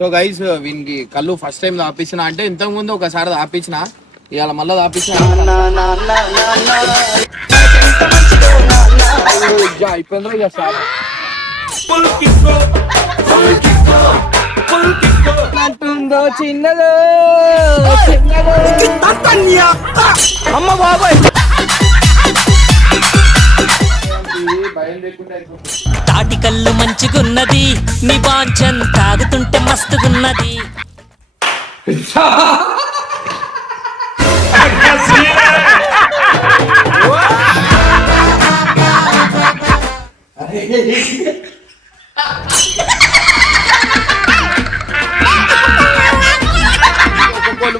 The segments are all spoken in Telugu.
సో గైస్ వీనికి కళ్ళు ఫస్ట్ టైం తాపించిన అంటే ఇంతకు ముందు ఒకసారి తాపించిన, ఇవాళ మళ్ళీ తాపించిన అంటుందో చిన్నదో అమ్మ బాబాయ్. తాటి కళ్ళు మంచిగున్నది, నీ బాంచన్ తాగుతుంటే మస్తుగున్నది.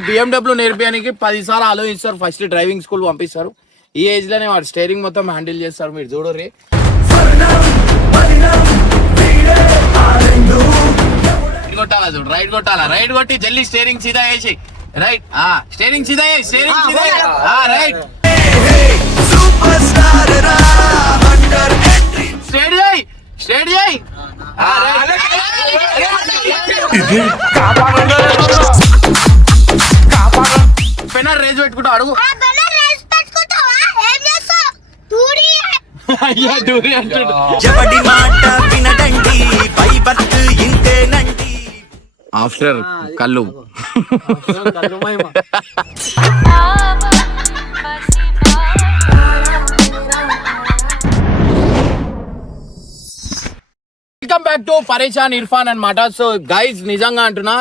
BMW నేర్పించడానికి 10 సార్లు ఆలోచిస్తారు, ఫస్ట్ డ్రైవింగ్ స్కూల్ పంపిస్తారు. ఈ ఏజ్ లోనే వాడు స్టీరింగ్ మొత్తం హ్యాండిల్ చేస్తారు. మీరు చూడరు కొట్టాలా, చూడు రైట్ కొట్టాలా, రైట్ కొట్టి జల్లి స్టీరింగ్ సీదా వేసి రైట్, స్టీరింగ్ సీదా స్టీరింగ్ సీదా రైట్, స్ట్రైట్ చేయి స్ట్రైట్ చేయి పెనర్ రేజ్ పెట్టుకుంటా అడుగు. ఎవడి మాట వినడండి, పై బర్త్ ఇంతేనండి. ఆఫ్టర్ కళ్ళు వెల్కమ్ బ్యాక్ టు పరేషాన్ ఇర్ఫాన్ అనమాట. సో గైజ్ నిజంగా అంటున్నా,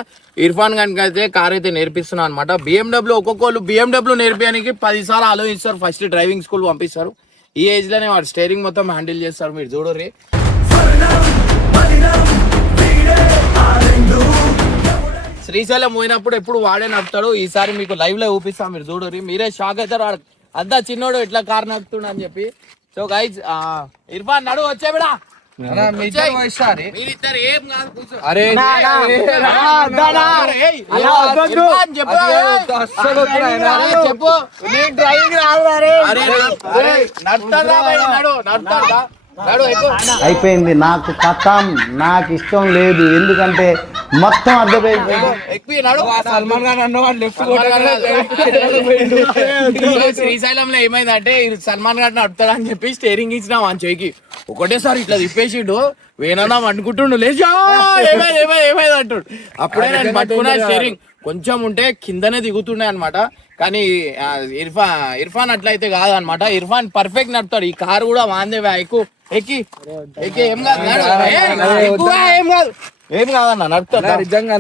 ఇర్ఫాన్ గనికి అయితే కార్ అయితే నేర్పిస్తున్నా అనమాట. BMW ఒక్కొక్కరు BMW నేర్పించడానికి 10 సార్లు ఆలోచిస్తారు, ఫస్ట్ డ్రైవింగ్ స్కూల్ పంపిస్తారు. ఈ ఏజ్ లోనే వాడు స్టీరింగ్ మొత్తం హ్యాండిల్ చేస్తారు. మీరు చూడరు శ్రీశైలం పోయినప్పుడు ఎప్పుడు వాడే నడుపుతాడు. ఈసారి మీకు లైవ్ లో చూపిస్తా, మీరు చూడరు, మీరే షాక్ అవుతారు. వాడు అంతా చిన్నోడు ఎట్లా కార్ నడుపుతుండ అని చెప్పి. సో గైజ్ ఇర్ఫాన్ నడు వచ్చే బిడా, మీరిద్దరు ఏం కాదు కూర్చో. చెప్పు అయిపోయింది, నాకు కథం, నాకు ఇష్టం లేదు. ఎందుకంటే మొత్తం శ్రీశైలంలో ఏమైందంటే సల్మాన్ గారిని నడుపుతాడు అని చెప్పి స్టీరింగ్ ఇచ్చినాం అని చెయ్యికి, ఒకటేసారి ఇట్లా తిప్పేసిండు. వేనన్నా అనుకుంటుండు, లేచా ఏమైంది అంటాడు. అప్పుడే నేను పట్టుకున్నా స్టీరింగ్, కొంచెం ఉంటే కిందనే దిగుతుండే అనమాట. కానీ ఇర్ఫాన్ అట్లయితే కాదనమాట. ఇర్ఫాన్ పర్ఫెక్ట్ నడుపుతాడు. ఈ కారు కూడా వాందే ఎక్కువ ఎక్కి ఎక్కి ఏం కాదు, ఏం కాదన్న నడుపుతాడు నిజంగా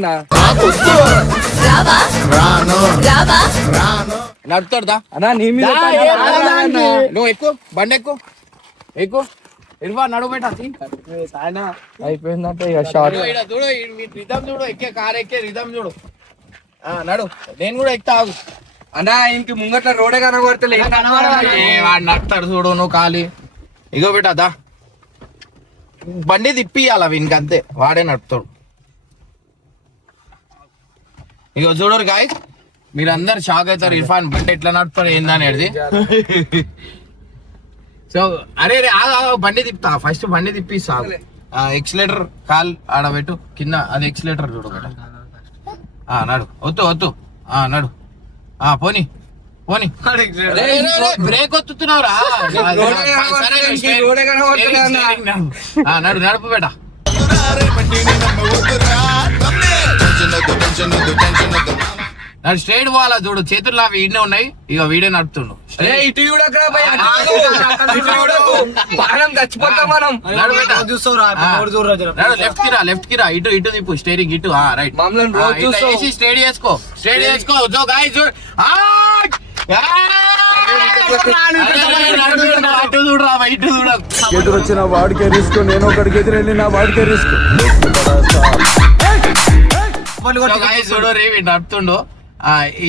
నడుపుతాడుదా. నువ్వు ఎక్కువ బండి ఎక్కువ ఇర్ఫాన్ నడువు పెట్టా అయిపోయిందంటే చూడు, రిధం చూడు, ఎక్కే కారు ఎక్కే రిధం చూడు. నడు, నేను కూడా ఎక్కుతా ఆగు అన్నా. ఇంక ముంగట్ల రోడే కనబడతలే, వాడు నడుపుతాడు చూడు. నువ్వు ఖాళీ ఇగో పెట్టదా, బండి తిప్పియాల వీనికి అంతే, వాడే నడుపుతాడు. ఇగో చూడరు గాయస్, మీరు అందరు షాక్ అవుతారు, ఇర్ఫాన్ బండి ఎట్లా నడుపుతాడు ఏందనేది. సో అరే బండి తిప్పుతా, ఫస్ట్ బండి తిప్పిస్తా. ఎక్సిలేటర్ కాల్ ఆడబెట్టు కింద, అది ఎక్సిలేటర్ చూడు బెట. నడు, వద్దు నడు, పోనీ బ్రేక్ వత్తుతున్నావురా. నడుపు బేట. స్ట్రైట్ పోవాలా చూడు, చేతుల్లో అవి ఈడనే ఉన్నాయి. ఇక వీడే నడుపుతుండు. లెఫ్ట్ కిరా ఇటు తిప్పు స్టేరింగ్ ఇటు. రైట్, స్ట్రైట్ చేసుకో చూడు. ఎదురొచ్చిన వాడికే రిస్క్, నేను ఒకడికి ఎదురెళ్ళిన వాడికే రిస్క్. చూడు రేవి నడుపుతుండు.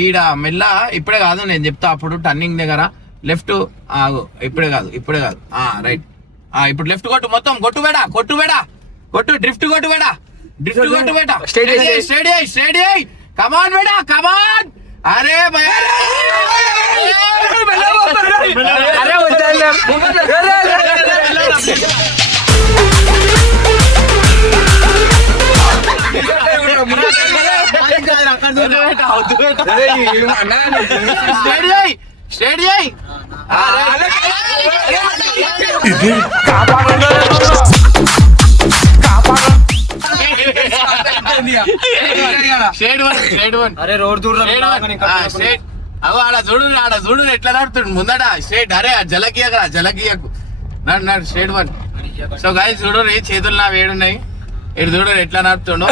ఈడ మెల్ల ఇప్పుడే కాదు, నేను చెప్తా. అప్పుడు టర్నింగ్ దగ్గర లెఫ్ట్ ఆగు, ఇప్పుడే కాదు రైట్. ఇప్పుడు లెఫ్ట్ మొత్తం కొట్టు డ్రిఫ్ట్ కొట్టు బేటా. స్ట్రైట్ కమాన్ బేటా, కమాన్. అరే స్ట్రేట్ చేయి అరే రోడ్ దూరం అగో ఆడ చూడు ఎట్లా నడుతుంది ముందట స్ట్రేట్. అరే జలకియకు నడు స్ట్రేట్ వన్. సో గాయ్స్ చూడు రే చేతులు నా వేడున్నాయి. ఇటు చూడు ఎట్లా నడుతుండో.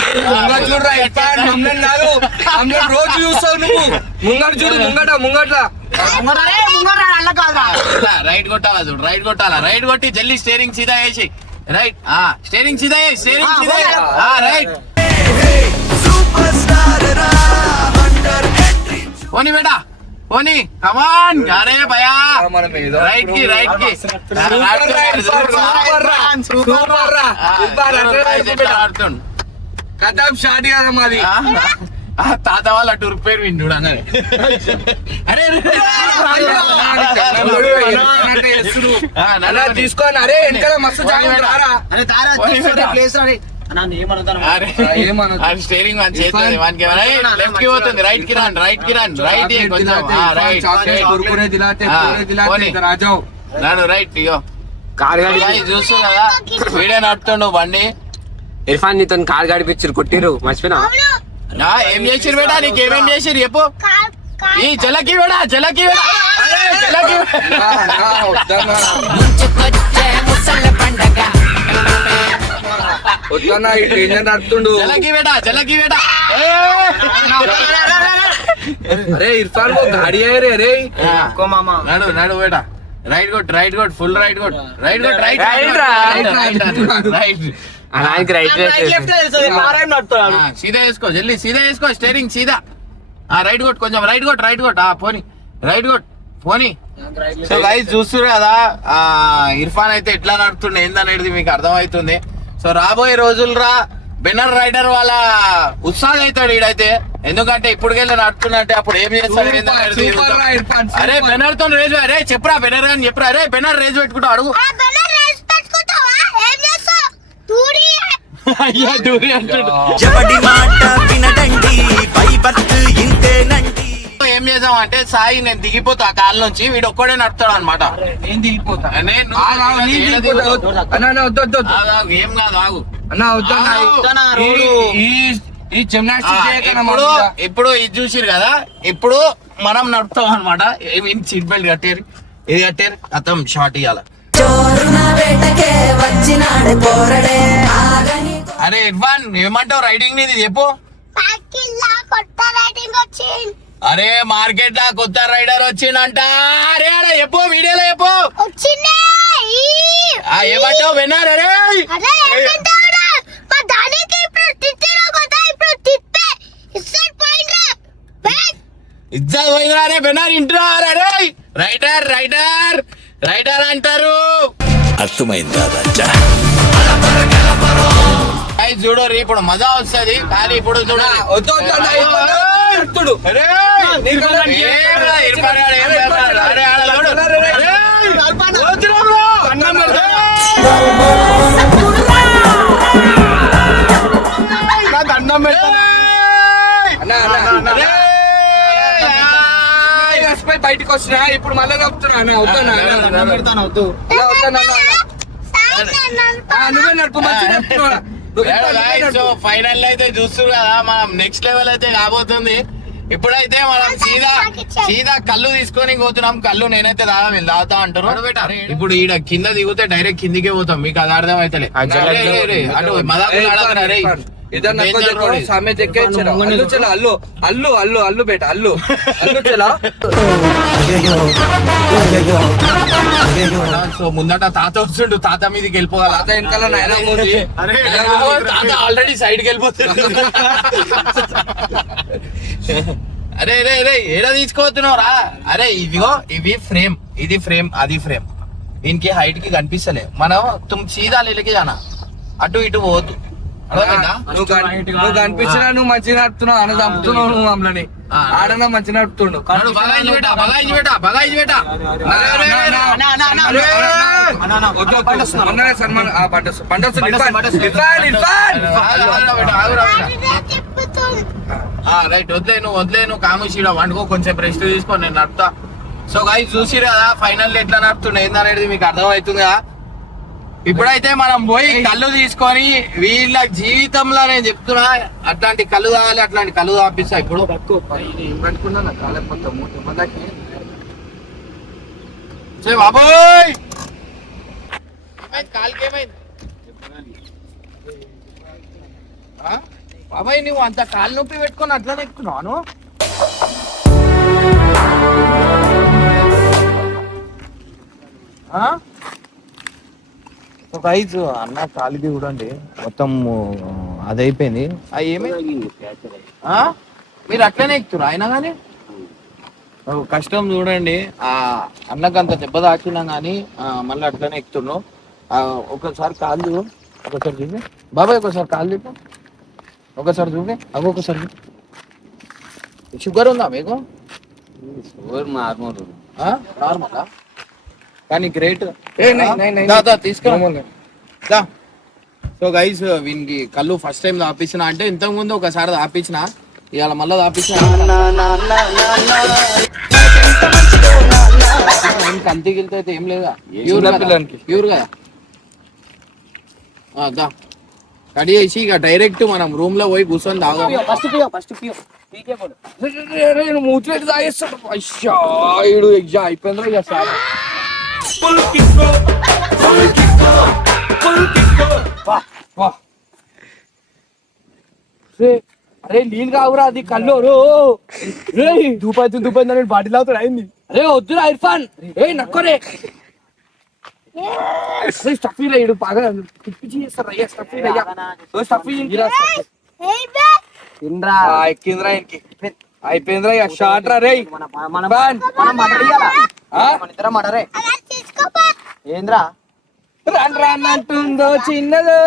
రోజు చూస్తావు నువ్వు. ముంగట చూడు ముంగట్లా రైట్ కొట్టాలా చూడు, రైట్ కొట్టాలా, రైట్ కొట్టి జల్లి స్టీరింగ్ సీదా వేసి రైట్. స్టీరింగ్ సీదా రైట్. పోనీ బేటా పోనీ, కమాన్. అరే భయా రైట్ కి కథం స్టార్ట్ కదా మాది. తాత వాళ్ళ టూర్ పేరు విండు అరే తీసుకోని. అరే వెనకాల మస్తు స్టీరింగ్ లెఫ్ట్ కి పోతుంది, రైట్ కి రండి, రైట్ కొంచెం రాజావు నాడు రైట్. ఇగో చూస్తూ కదా వీడియో నడుపుతుండు బండి. ఇర్ఫాన్ నీతో కార్ గడిపించారు కొట్టిరు మర్చిపోయినా. ఏం చేసిరు బేటా, నీకేమేం చేసిరు చెప్పు. ఈ జలకి వేడా వద్దన్నా ఈ ట్రైన్ నడుతుండు. జలకి వేడా అరే ఇర్ఫాన్ గాడి అయ్యారే. అరే నడు బేటా రైట్ కొట్ ఫుల్ రైట్ కొట్ సీదా వేసుకో జల్లి, సీదా వేసుకో స్టీరింగ్ సీదా. రైట్ కొట్ కొంచెం రైట్ కొట్ పోనీ రైట్ కొట్ పోనీ. సో గైస్ చూస్తున్నారు కదా ఇర్ఫాన్ అయితే ఎట్లా నడుతుండే ఏందనేది మీకు అర్థమవుతుంది. సో రాబోయే రోజులరా బెనర్ రైడర్ వాళ్ళ ఉత్సాహం అవుతాడు ఈడైతే. ఎందుకంటే ఇప్పటికెళ్ళి నడుతున్నట్టే అప్పుడు ఏం చేస్తాడు. అరే బెనర్ తో రేజ్, అరే చెప్పరా బెనర్ అని చెప్పరా. అరే బెనర్ రేజ్ పెట్టుకుంటా అడుగు. అయ్యా డూరి అంటాడు. ఎవడి మాట వినడండి బై బర్త్ ఇంతేనండి. ఏం చేద్దాం అంటే సాయి నేను దిగిపోతా ఆ కాల్ నుంచి, వీడు ఒక్కడే నడుతాడు అనమాట. నేను దిగిపోతా. ఏం కాదు ఆగు. ఇప్పుడు ఇది చూసిరు కదా, ఇప్పుడు మనం నడుపుతాం అనమాట. సీట్ బెల్ట్ కట్టారు, ఇది కట్టారు, అతం షార్ట్ ఇయ్యాల. అరే ఇర్ఫాన్ ఏమంటావు రైడింగ్ నీది చెప్పు. అరే మార్కెట్ లా కొత్త రైడర్ వచ్చిందంట. అరే అలా చెప్పు, వీడియోలో చెప్పు. ఏమంటావు విన్నారు? అరే ఇజ్జత్ పోయిందిరా. అరే బెనార్ ఇంట్లో అరే రైడర్ అంటారు. అర్థమైందా రాజా? చూడు ఇప్పుడు మజా వస్తుంది, కానీ ఇప్పుడు చూడు అన్నం బయటకు వచ్చినా ఇప్పుడు మళ్ళీ చెప్తున్నా. నువ్వే నడుపు మంచిగా. సో ఫైనల్ అయితే చూస్తున్నారు కదా, మనం నెక్స్ట్ లెవెల్ అయితే కాబోతుంది. ఇప్పుడైతే మనం సీదా కళ్ళు తీసుకొని పోతున్నాం. కళ్ళు నేనైతే వీళ్ళు తాగుతా అంటారు. ఇప్పుడు ఈడ కింద దిగితే డైరెక్ట్ కిందికే పోతాం. మీకు అది అర్థం అయితే అటు మదాకులు ఆడతారు. అల్లు బేట అల్లు చలా. సో ముందట తాత వస్తుండు, తాత మీదకి వెళ్ళిపోవాలి. తాత ఆల్రెడీ సైడ్ కి వెళ్ళిపోతుంది. అరే రే రే ఏడా తీసుకోవచ్చున్నావు రా. అరే ఇదిగో ఇది ఫ్రేమ్ అది ఫ్రేమ్. దీనికి హైట్ కి కనిపిస్తలే. మనం సీదా లేకి జానా, అటు ఇటు పోవద్దు. నువ్వు కనిపించినా నువ్వు మంచిగా నడుపుతున్నావు అన్న, చంపుతున్నావు నువ్వు మమ్మల్ని. ఆడన్నా మంచిగా నడుపుతుండు. రైట్ వదిలేను కామేష్ వండుకో కొంచెం రెస్ట్ తీసుకో నేను నడుపుతా. సో గైస్ చూసిరు కదా ఫైనల్ ఎట్లా నడుపుతుండే ఏందనేది మీకు అర్థమవుతుందా. ఇప్పుడైతే మనం పోయి కళ్ళు తీసుకొని వీళ్ళ జీవితంలో నేను చెప్తున్నా అట్లాంటి కళ్ళు తాగాలి, అట్లాంటి కళ్ళు తాపిస్తా. ఇప్పుడు బాబోయ్ బాబాయ్ నువ్వు అంత కాలు నొప్పి పెట్టుకొని అట్లా ఎక్కుతున్నాను. గైజ్ అన్న కాలిది చూడండి మొత్తం అదైపోయింది. ఏమైంది మీరు అట్లనే ఎక్కుతున్నారు అయినా కానీ కష్టం చూడండి. ఆ అన్నకు అంత దెబ్బ తాకినా కానీ మళ్ళీ అట్లనే ఎక్కుతున్నావు. ఒకసారి కాలు ఒకసారి చూపి బాబాయ్, ఒకసారి కాలు చూపి, ఒకసారి చూపి అవి ఒకసారి. షుగర్ ఉందా మీకు? షుగర్ నార్మల్ నార్మలా కానీ గ్రేట్ తీసుకురా. సో గైస్ వీనికి కళ్ళు ఫస్ట్ టైం తాపించిన అంటే ఇంతకు ముందు ఒకసారి తాపించిన, ఇవాళ మళ్ళీ తాపించిన. కంతికి వెళ్తే అయితే ఏం లేదా ప్యూర్ కదా. రెడీ చేసి ఇక డైరెక్ట్ మనం రూమ్ లో పోయి కూర్చొని తాగాం. మూతి పెట్టి తాగేస్తాడు ఎగ్జామ్ అయిపోయిందో సార్. అరే నీళ్ళు కావురా అది కళ్ళు దూపైతుంది బాటిల్ అవుతాడు అయింది. అరే వద్దురా ఇర్ఫాన్ ఏ నక్కరే స్టఫీ రేడు బాగా పిచ్చి చేస్తారు అయ్యా. స్టఫీ స్టఫీ ఎక్కిందిరా ఇంకి అయిపోయిందిరా ఇక షార్ట్ రా రే. ఏంద్రా అంటుందో చిన్నదో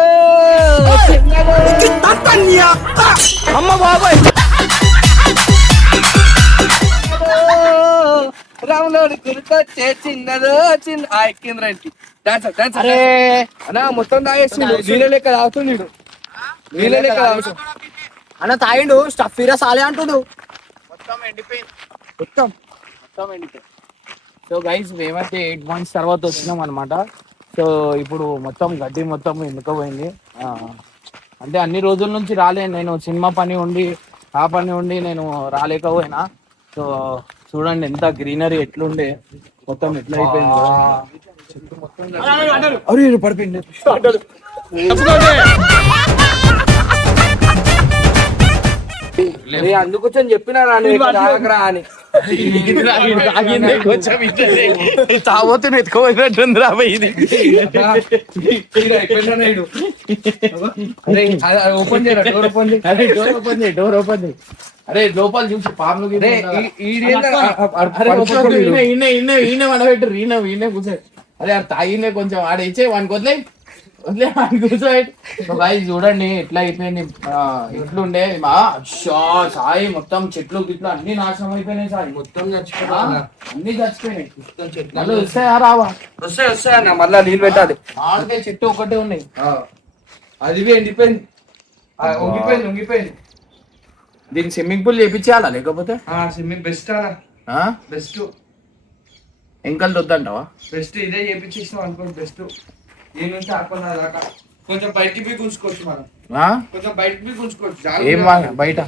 అమ్మ బాబాయ్ రాములోడు గుర్తొచ్చే చిన్నదో చిన్న ఎక్కిందిరా ఇంటి అన్నా మొత్తం తాగేసి నీళ్ళ లెక్క తాగుతుంది. నీళ్ళ లెక్క తాగుతుంది అన్న తాగిండు స్టఫీరా సాలే అంటుడు మొత్తం ఎండిపోయింది. మొత్తం ఎండిపోయింది. సో గైస్ మేమైతే 8 months తర్వాత వచ్చినాం అనమాట. సో ఇప్పుడు మొత్తం గడ్డి మొత్తం ఎండుకపోయింది. అంటే అన్ని రోజుల నుంచి రాలేను నేను, సినిమా పని ఉండి ఆ పని ఉండి నేను రాలేకపోయినా. సో చూడండి ఎంత గ్రీనరీ ఎట్లుండే, మొత్తం ఎట్లా అయిపోయింది. అరే పడిపోయింది. అందుకు కొంచెం చెప్పినా అని తాగోతు ఎత్తుకోపోయినట్టుంది రా ఇది. డోర్ ఓపెన్ చేయి. అరే లోపల చూసి పాము వడబెట్టు ఈయన కూర్చో. అరే తాగినే కొంచెం ఆడ ఇచ్చే వానికి వదిలే కూర్చోబెట్టి. చూడండి ఎట్లా అయిపోయింది. ఎట్లుండే సాయి మొత్తం చెట్లు గిట్లు అన్ని నాశనం అయిపోయినాయి. సాయి మొత్తం చచ్చిపోయినా అన్ని చచ్చిపోయినాయి. చెట్లు వస్తాయా రావా? వస్తాయన్న మళ్ళా నీళ్ళు పెట్టాలి. ఆడితే చెట్టు ఒకటే ఉన్నాయి. అది ఎండిపోయింది, ఉంగిపోయింది. దీనికి స్విమ్మింగ్ పూల్ చేపించాలా లేకపోతే? Swimming best best. ఎంకల్ వద్దంటావా? బెస్ట్ ఇదే చేపించేసినాం అనుకో బెస్ట్. దీని నుంచి ఆడుకున్నా దాకా కొంచెం బయటికి పోయి గుంజుకోవచ్చు మనం. కొంచెం బయటికి పోయి గుంజుకోవచ్చు. ఏం బయట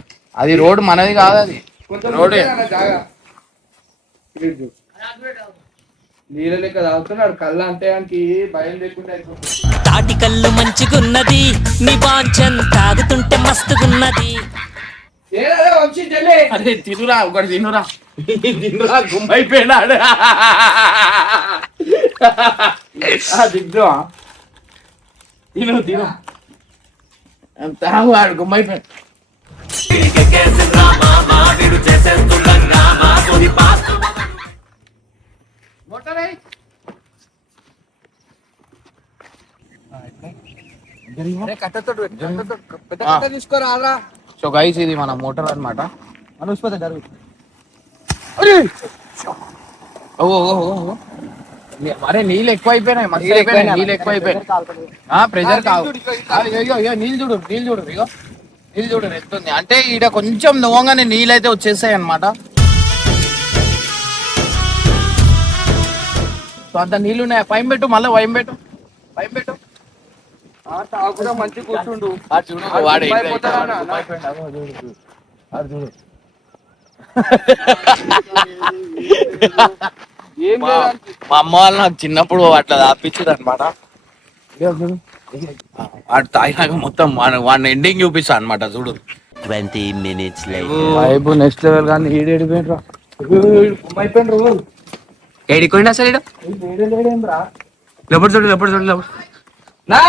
అది రోడ్ మనది కాదు, అది రోడ్ నీళ్ళ లెక్క తాగుతున్నాడు. కళ్ళు అంటే ఆయనకి భయం లేకుండా అయిపోతుంది. తాటి కళ్ళు మంచిగున్నది, నీ బాంచన్ తాగుతుంటే మస్తుగున్నది. అరే తినురా ఒకటి తినురా గుమ్మైపోయినాడు. దిగ్గువా తిను తాగువాడు గుమ్మైపోయాడు. తీసుకోరా. సో గైస్ ఇది మన మోటార్ అనమాట. అరే నీళ్ళు ఎక్కువ అయిపోయినాయి, మస్తు అయిపోయినాయి నీళ్ళు ఎక్కువ అయిపోయినాయి. ప్రెజర్ కావు. నీళ్ళు చూడు ఇగో ఇది చూడండి ఎత్తుంది అంటే ఈడ కొంచెం నువ్వంగానే నీళ్ళు అయితే వచ్చేసాయి అనమాట. సో అంత నీళ్ళు ఉన్నాయి. పైన పెట్టు, మళ్ళీ పైన పెట్టు. తాగురా మంచి కూర్చుండు. చూడు వాడు అయిపోతాడా అన్న? ఏం మా అమ్మ వాళ్ళు నాకు చిన్నప్పుడు అట్లా తాపించదు అనమాట. వాడు తాగినాక మొత్తం వాడిని ఎండింగ్ చూపిస్తా అనమాట. చూడు 20 minutes later. Vibe next level కానీ ఈడేడిపోయినరా ఏడికోండి అసలు లోపల చూడు నా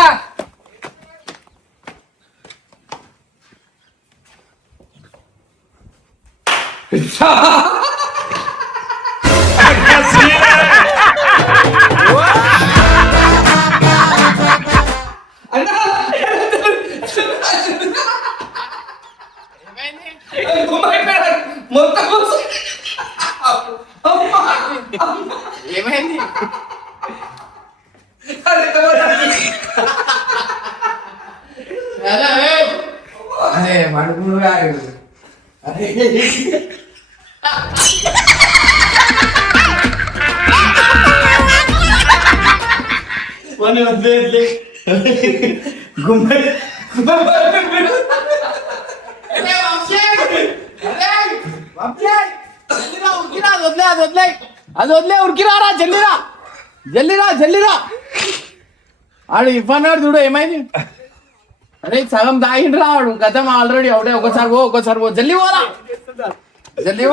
ఏమైంది? అరే మడుగురు అరే అది వదిలే ఉరికిరారా, జల్లిరా. ఆడు ఇవ్వన్నాడు చూడు ఏమైంది. అరే సగం తాగిండు రావాడు గతం ఆల్రెడీ ఒకటే. ఒకసారి పో జల్లి పోరా, జల్లి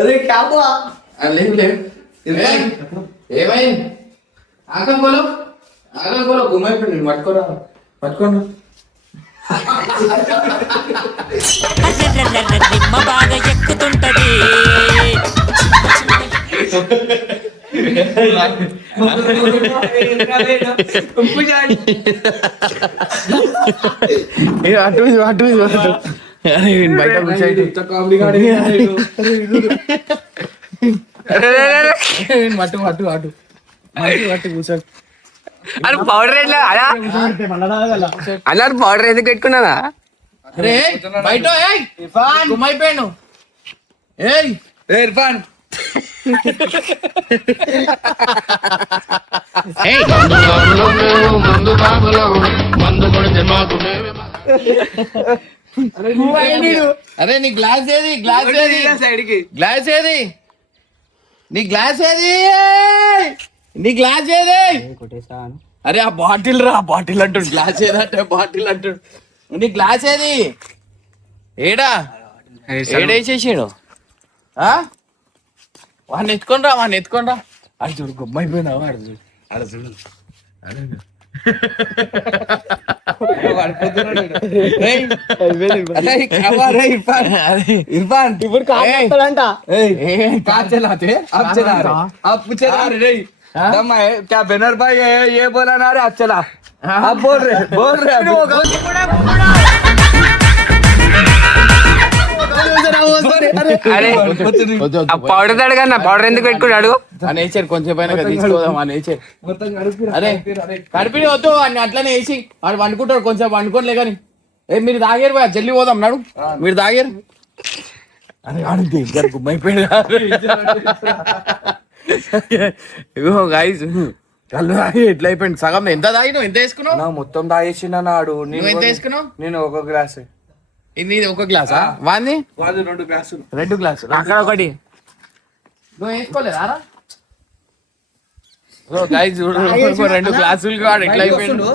అరే క్యాబా లేవు ఏమైంది? ఆగంకోలో గుమ్మైపోయింది. పట్టుకోండి. అర్రర్రర్రర్ర నిమ్మ బాగా ఎక్కుతుంటది. అటు బయట అటు కూర్చోండి. అది పౌడర్ అలా పౌడర్ ఎందుకు పెట్టుకున్నానా? అరే బయట గుమ్మైపోయాను. ఇర్ఫాన్ అరే నీ గ్లాస్ ఏది? అరే ఆ బాటిల్ అంటాడు. గ్లాస్ ఏదంటే బాటిల్ అంటాడు. నీ గ్లాస్ ఏది? ఏడేసేసాడు. వాడిని ఎత్తుకొని రా. అది చూడు గుమ్మైపోయినా ఆడ చూడు. इरफान ఇప్పుడు కాదంట कहाँ चला थे अब चला रहे अब चला रहे नहीं दम है क्या बैनर भाई ये बोला ना रे अब चला अब बोल रहे పౌడర్ తడగా నా పౌడర్ ఎందుకు పెట్టుకున్నాడు ఆ నేచర్ కొంచెం పైన తీసుకోదాం. ఆ నేచర్ అరే కడిపి వద్దు అన్ని అట్లనే వేసి వాడు వండుకుంటాడు. కొంచెం వండుకోలే కానీ మీరు తాగారు పోయా జల్లి పోదాం నాడు. మీరు తాగారు. అరే వాడు గుమ్మైపోయాడు. ఇగో గాయ్స్ కళ్ళు తాగి ఎట్లా అయిపోయింది. సగం ఎంత తాగినావు? ఎంత వేసుకున్నావు? మొత్తం తాగేసిన నాడు నువ్వు ఎంత వేసుకున్నావు? నేను ఒక గ్లాస్ ఇది ఒక గ్లాసా? వాంది 2 గ్లాసులు అక్కడ ఒకటి. నువ్వు వేసుకోలేదా? చూడు 2 గ్లాసులు వాడు ఎట్లా అయిపోయిండు.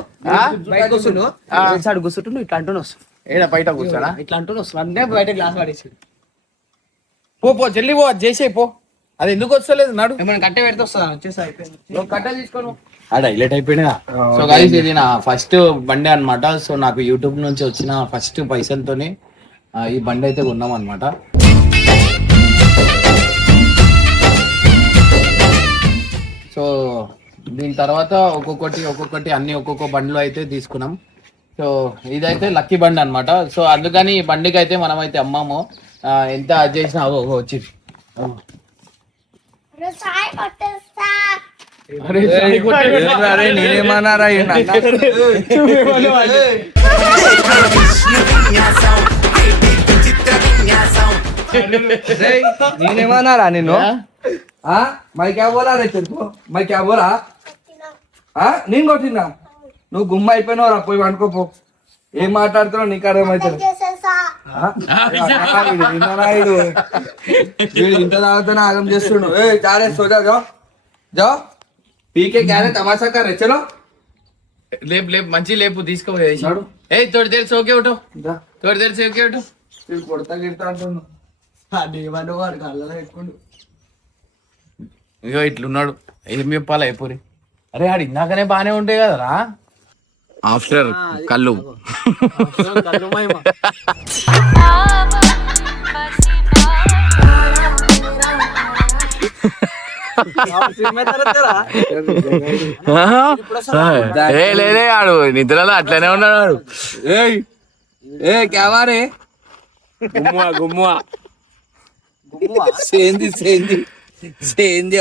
కూర్చుంటు ఇట్లా అంటూనే వస్తుంది. ఏడా బయట కూర్చోడా? ఇట్లా అంటూనే వస్తుంది. అంటే బయట గ్లాస్ పడేసి పో జల్లి పో. అది చేసే పో. అది ఎందుకు వస్తలేదు నాడు? ఏమైనా కట్టే పెడితే వస్తుందా? వచ్చేసి అయిపోయింది. కట్ట తీసుకోను. హైలైట్ అయిపోయినా. సో గైస్ ఇది నా ఫస్ట్ బండి అన్నమాట. సో నాకు యూట్యూబ్ నుంచి వచ్చిన ఫస్ట్ పైసలతోనే ఈ బండి అయితే కొన్నాం అనమాట. సో దీని తర్వాత ఒక్కొక్కటి అన్ని ఒక్కొక్క బండ్లు అయితే తీసుకున్నాం. సో ఇదైతే లక్కీ బండి అనమాట. సో అందుకని ఈ బండికి అయితే మనం అయితే అమ్మాము. ఎంత చేసినా వచ్చి అరే నేనేమన్నారా నేనేమన్నారా నిన్ను మై క్యా బోలా రే తెరుకో మై క్యా బోలా నేను కొట్టినా నువ్వు గుమ్మ అయిపోయినావురా పోయి వండుకోపో ఏం మాట్లాడుతున్నావు నీకు అర్థమవుతుంది ఇంత తాగుతానే ఆగం చేస్తుండు ఏ చాలే సోజా జో జో పీకే క్యారే తమాషా కరే చలో లేపు లేపు మంచి లేపు తీసుకో ఏ తోడు తెరిచి ఓకే ఉఠో తోడు తెరిచి ఓకే ఉఠో కొడతా గిడతా అంటున్నావు వాడు కళ్ళలో ఎక్కుండు ఇగో ఇట్లున్నాడు ఏం చెప్పాలా అయిపోయి అరే ఆడు ఇందాకనే బానే ఉంటాయి కదరా ఆఫ్టర్ కళ్ళు లేదే ఆడు నిద్రలో అట్లనే ఉన్నాడు ఆడు ఏయ్ ఏ క్యావారే గుమ్మువా గుమ్మువా సేంది సేంది సేంది